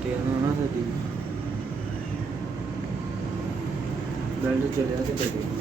ਕੁੱਤਿਆਂ ਨੂੰ ਨਾ ਸੱਦੀ ਬੈਲਟ ਚੱਲਿਆ ਤੇ ਕਦੇ